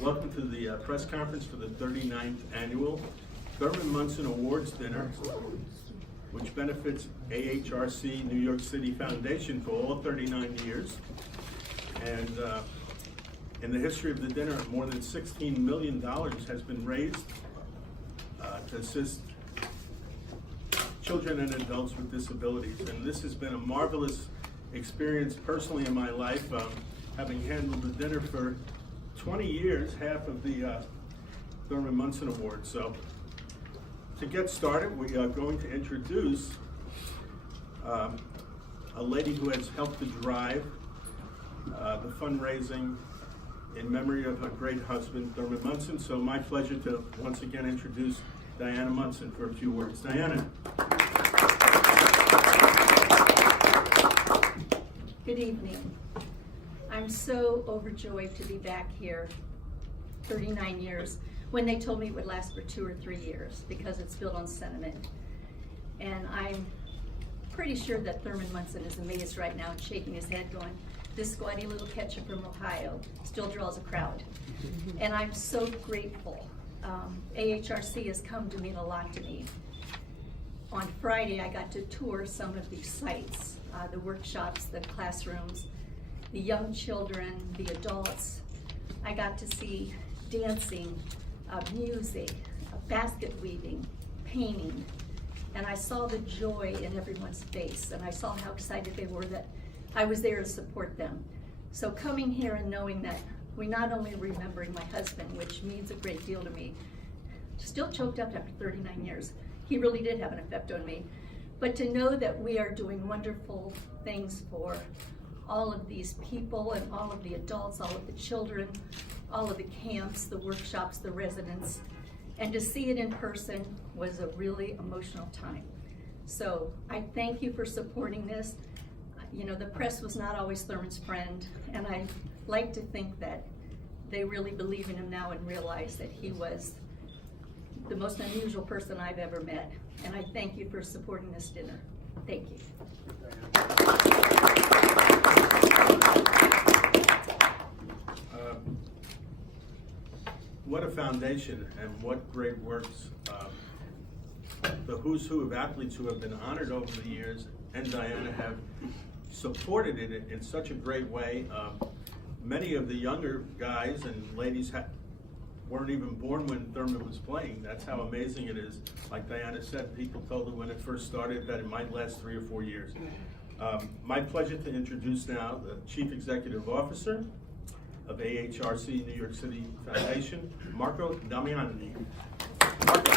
Welcome to the press conference for the 39th Annual Thurman Munson Awards Dinner, which benefits AHRC New York City Foundation for all 39 years. And in the history of the dinner, more than $16 million has been raised to assist children and adults with disabilities. And this has been a marvelous experience personally in my life, having handled the dinner for 20 years, half of the Thurman Munson Awards. So to get started, we are going to introduce a lady who has helped to drive the fundraising in memory of her great husband, Thurman Munson. So my pleasure to once again introduce Diana Munson for a few words. Diana. Good evening. I'm so overjoyed to be back here 39 years when they told me it would last for 2 or 3 years because it's built on sentiment. And I'm pretty sure that Thurman Munson is amazed right now and shaking his head going, this squatty little ketchup from Ohio still draws a crowd. And I'm so grateful. AHRC has come to mean a lot to me. On Friday, I got to tour some of these sites, the workshops, the classrooms, the young children, the adults. I got to see dancing, music, basket weaving, painting, and I saw the joy in everyone's face, and I saw how excited they were that I was there to support them. So coming here and knowing that we not only remembering my husband, which means a great deal to me, still choked up after 39 years. He really did have an effect on me. But to know that we are doing wonderful things for all of these people and all of the adults, all of the children, all of the camps, the workshops, the residents, and to see it in person was a really emotional time. So I thank you for supporting this. You know, the press was not always Thurman's friend, and I like to think that they really believe in him now and realize that he was the most unusual person I've ever met. And I thank you for supporting this dinner. Thank you. What a foundation and what great works. The who's who of athletes who have been honored over the years and Diana have supported it in such a great way. Many of the younger guys and ladies weren't even born when Thurman was playing. That's how amazing it is. Like Diana said, people told her when it first started that it might last 3 or 4 years. My pleasure to introduce now the Chief Executive Officer of AHRC New York City Foundation, Marco Damiani. Marco.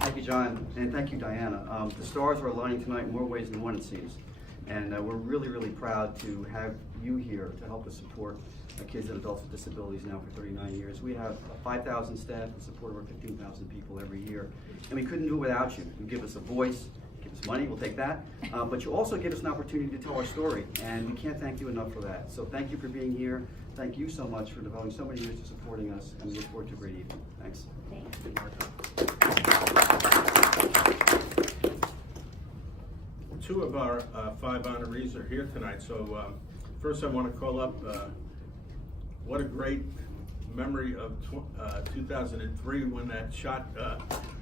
Thank you, John, and thank you, Diana. The stars are aligning tonight in more ways than one, it seems. And we're really, really proud to have you here to help us support kids and adults with disabilities now for 39 years. We have 5,000 staff and support over 15,000 people every year. And we couldn't do it without you. You give us a voice, give us money, we'll take that. But you also give us an opportunity to tell our story, and we can't thank you enough for that. So thank you for being here. Thank you so much for devoting so many years to supporting us, and we look forward to a great evening. Thanks. Thanks. Two of our 5 honorees are here tonight. So first I want to call up what a great memory of 2003 when that shot,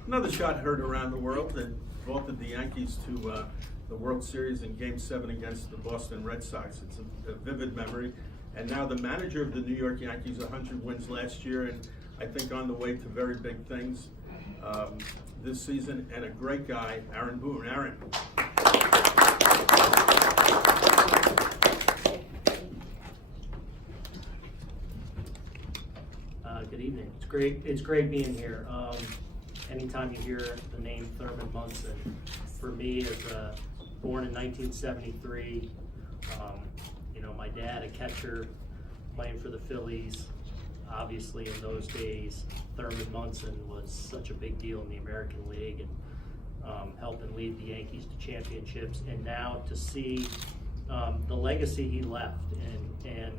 another shot heard around the world that vaulted the Yankees to the World Series in Game 7 against the Boston Red Sox. It's a vivid memory. And now the manager of the New York Yankees, 100 wins last year, and I think on the way to very big things this season, and a great guy, Aaron Boone. Aaron. Good evening. It's great being here. Anytime you hear the name Thurman Munson, for me, as born in 1973, you know, my dad, a catcher, playing for the Phillies. Obviously, in those days, Thurman Munson was such a big deal in the American League and helping lead the Yankees to championships. And now to see the legacy he left and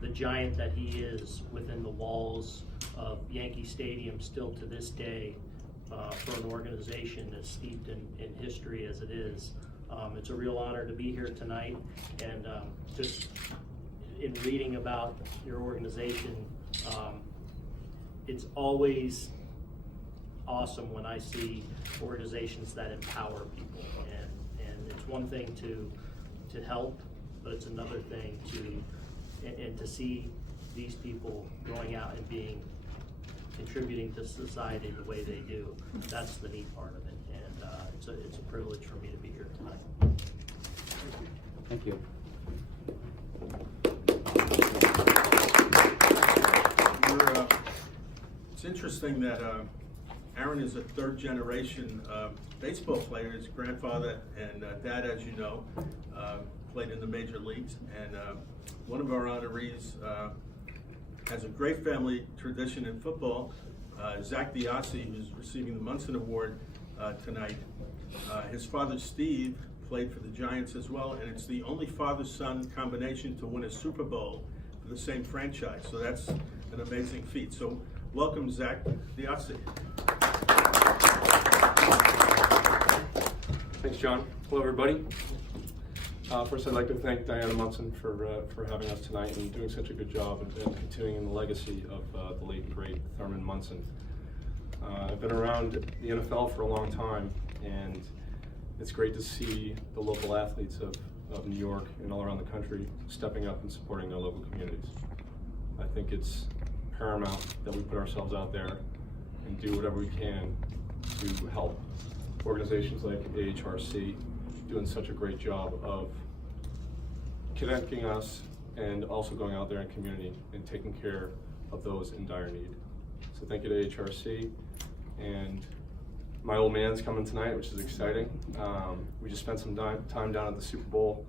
the giant that he is within the walls of Yankee Stadium still to this day, for an organization as steeped in history as it is. It's a real honor to be here tonight, and just in reading about your organization, it's always awesome when I see organizations that empower people, and it's one thing to help, but it's another thing to see these people going out and contributing to society the way they do. That's the neat part of it, and it's a privilege for me to be here tonight. Thank you. It's interesting that Aaron is a third generation baseball player. His grandfather and dad, as you know, played in the major leagues, and one of our honorees has a great family tradition in football. Zach Diassi, who's receiving the Munson Award tonight. His father, Steve, played for the Giants as well, and it's the only father-son combination to win a Super Bowl for the same franchise. So that's an amazing feat. So welcome, Zach Diassi. Thanks, John. Hello, everybody. First, I'd like to thank Diana Munson for having us tonight and doing such a good job and continuing the legacy of the late, great Thurman Munson. I've been around the NFL for a long time, and it's great to see the local athletes of New York and all around the country stepping up and supporting their local communities. I think it's paramount that we put ourselves out there and do whatever we can to help organizations like AHRC doing such a great job of connecting us and also going out there in community and taking care of those in dire need. So thank you to AHRC, and my old man's coming tonight, which is exciting. We just spent some time down at the Super Bowl.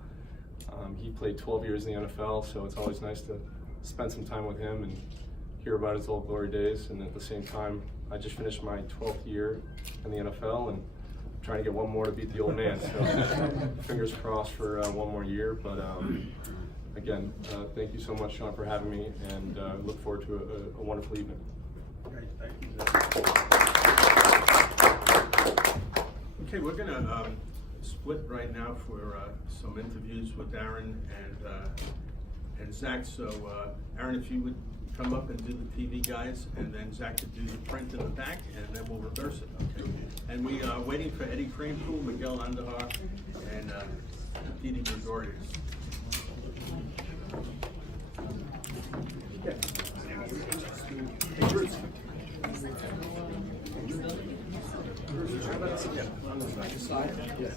He played 12 years in the NFL, so it's always nice to spend some time with him and hear about his old glory days. And at the same time, I just finished my 12th year in the NFL, and I'm trying to get one more to beat the old man. So fingers crossed for one more year. But again, thank you so much, Sean, for having me, and look forward to a wonderful evening. Great, thank you, Zach. Okay, we're gonna split right now for some interviews with Aaron and Zach. So Aaron, if you would come up and do the TV guys, and then Zach could do the print in the back, and then we'll reverse it. Okay. And we are waiting for Eddie Kranepool, Miguel Andahar, and Didi Gregorius. Okay. Hey, Bruce. Yeah, on the side. Yeah.